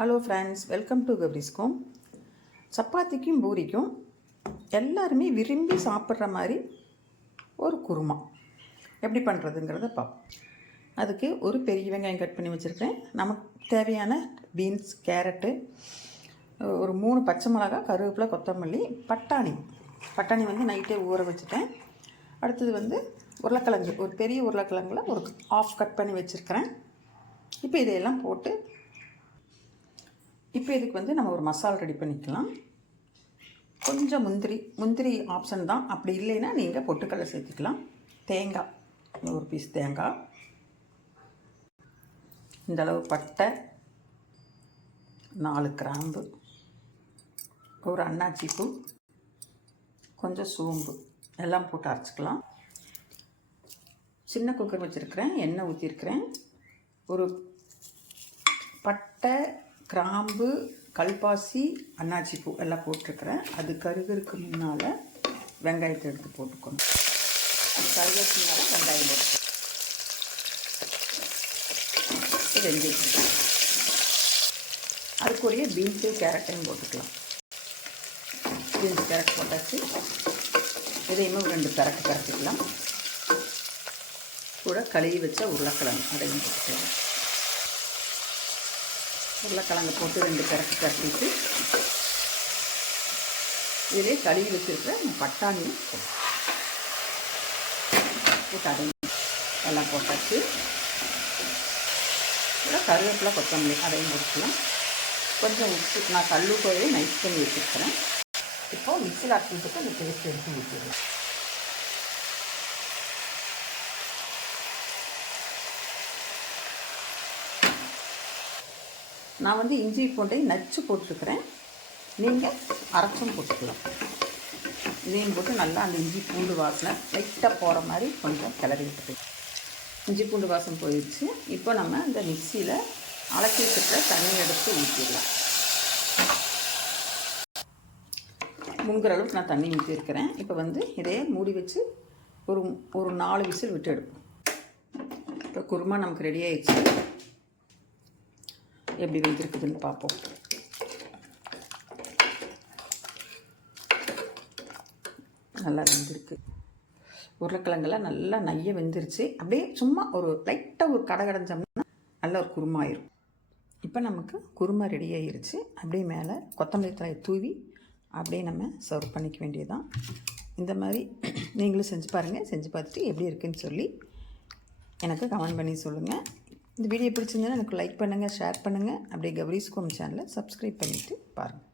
Hello friends, welcome to கப்ரிஸ்கோம். சப்பாத்திக்கும் பூரிக்கும் எல்லாருமே விரும்பி சாப்பிட்ற மாதிரி ஒரு குருமா எப்படி பண்ணுறதுங்கிறத பார்ப்போம். அதுக்கு ஒரு பெரிய வெங்காயம் கட் பண்ணி வச்சுருக்கேன். நமக்கு தேவையான பீன்ஸ், கேரட்டு, ஒரு 3 பச்சை மிளகாய், கருவேப்பிலை, கொத்தமல்லி, பட்டாணி வந்து நைட்டே ஊற வச்சுட்டேன். அடுத்தது உருளைக்கிழங்கு, ஒரு பெரிய உருளைக்கிழங்குல ஒரு ஆஃப் கட் பண்ணி வச்சுருக்கிறேன். இப்போ இதையெல்லாம் போட்டு இதுக்கு நம்ம ஒரு மசாலா ரெடி பண்ணிக்கலாம். கொஞ்சம் முந்திரி ஆப்ஷன் தான். அப்படி இல்லைன்னா நீங்கள் பொட்டுக்கடலை சேர்த்துக்கலாம். தேங்காய், ஒரு பீஸ் தேங்காய், இந்தளவு பட்டை, 4 கிராம்பு, ஒரு அன்னாச்சி பூ, கொஞ்சம் சோம்பு எல்லாம் போட்டு அரைச்சிக்கலாம். சின்ன குக்கர் வச்சுருக்கிறேன், எண்ணெய் ஊற்றிருக்கிறேன். ஒரு பட்டை, கிராம்பு, கல்பாசி, அன்னாச்சி பூ எல்லாம் போட்டிருக்கிறேன். அது கருகிறதுக்கு முன்னால் வெங்காயத்தை எடுத்து போட்டுக்கணும். அது கருகிறதுக்கு முன்னால் வெங்காயம் போட்டு வெஞ்சிட்டு அதுக்குரிய பீன்ஸு, கேரட்டையும் போட்டுக்கலாம். பீன்ஸ், கேரட் போட்டாச்சு. இதையுமே 2 பரட்டிக்கலாம். கூட கழுவி வச்ச உருளைக்கிழங்கு அதையும் போட்டுக்கலாம். உருளைக்கிழங்கு போட்டு 2 பரட்டிட்டு இதிலே கழுவி வச்சுருக்கிற பட்டாணியும் போட்டு அதையும் எல்லாம் போட்டாச்சு. கூட கருவேப்பிலை, கொத்தமல்லி அதையும் போட்டுக்கலாம். கொஞ்சம் உப்பு, நான் கல்லுப்பையே நைஸ் பண்ணி வச்சுருக்கிறேன். இப்போது மிக்ஸில் அரைச்சிட்டு அந்த பேஸ்ட் எடுத்து ஊற்றிடுவேன். நான் இஞ்சி பூண்டை நச்சு போட்டிருக்கிறேன். நீங்கள் அரைச்சும் போட்டுக்கலாம். இதையும் போட்டு நல்லா அந்த இஞ்சி பூண்டு வாசனை லைட்டாக போகிற மாதிரி கொஞ்சம் கிளறி விட்டுட்டு, இஞ்சி பூண்டு வாசனை போயிடுச்சு. இப்போ நம்ம இந்த மிக்சியில் அலசி வச்சுட்டு தண்ணி எடுத்து ஊற்றிடலாம். முங்குற அளவுக்கு நான் தண்ணி ஊற்றிருக்கிறேன். இப்போ இதே மூடி வச்சு ஒரு 4 விசில் விட்டு எடுப்போம். இப்போ குருமா நமக்கு ரெடி ஆயிடுச்சு. எப்படி வெந்திருக்குதுன்னு பார்ப்போம். நல்லா வெந்திருக்கு. உருளைக்கிழங்கெல்லாம் நல்லா நைய வெந்துருச்சு. அப்படியே சும்மா ஒரு லைட்டாக ஒரு கடைஞ்சோம்னா நல்ல ஒரு குருமா ஆயிரும். இப்போ நமக்கு குருமா ரெடி ஆகிருச்சு. அப்படியே மேலே கொத்தமல்லி தழையை தூவி அப்படியே நம்ம சர்வ் பண்ணிக்க வேண்டியதுதான். இந்த மாதிரி நீங்களும் செஞ்சு பாருங்கள். செஞ்சு பார்த்துட்டு எப்படி இருக்குன்னு சொல்லி எனக்கு கமெண்ட் பண்ணி சொல்லுங்கள். இந்த வீடியோ பிடிச்சிருந்ததுன்னா எனக்கு லைக் பண்ணுங்கள், ஷேர் பண்ணுங்கள். அப்படியே கப்ரிஸ்கோம் சேனலை சப்ஸ்கிரைப் பண்ணிவிட்டு பாருங்கள்.